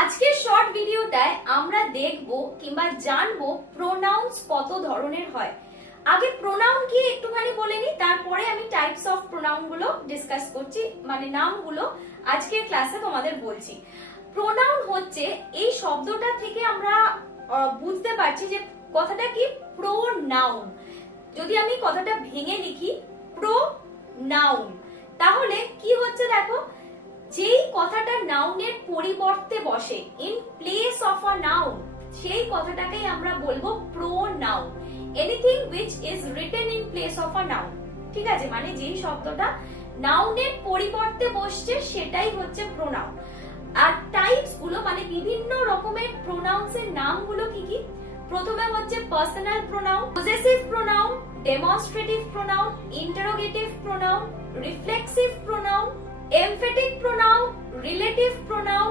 আজকের শর্ট ভিডিওটায় আমরা দেখব কিংবা জানবো প্রোনাউন্স কত ধরনের হয়। আগে প্রোনাউন কি একটুখানি বলে নি, তারপরে আমি টাইপস অফ প্রোনাউন গুলো ডিসকাস করছি, মানে নামগুলো আজকের ক্লাসে তোমাদের বলছি। প্রোনাউন হচ্ছে এই শব্দটা থেকে আমরা বুঝতে পারছি যে কথাটা কি প্রোনাউন। যদি আমি কথাটা ভেঙে লিখি প্রোনাউন, তাহলে কি হচ্ছে দেখো, যেই কথাটা নাউনের পরিবর্তে বসে, in place of a noun, সেই কথাটাকেই আমরা বলবো pronoun. Anything which is written in place of a noun, ঠিক আছে, মানে যেই শব্দটা নাউনের পরিবর্তে বসছে সেটাই হচ্ছে প্রোনাউন। আর টাইপস গুলো মানে বিভিন্ন রকমের প্রোনাউন্স এর নামগুলো কি কি? প্রথমে হচ্ছে personal pronoun, possessive pronoun, demonstrative pronoun, interrogative pronoun, reflexive pronoun, emphatic pronoun, relative pronoun,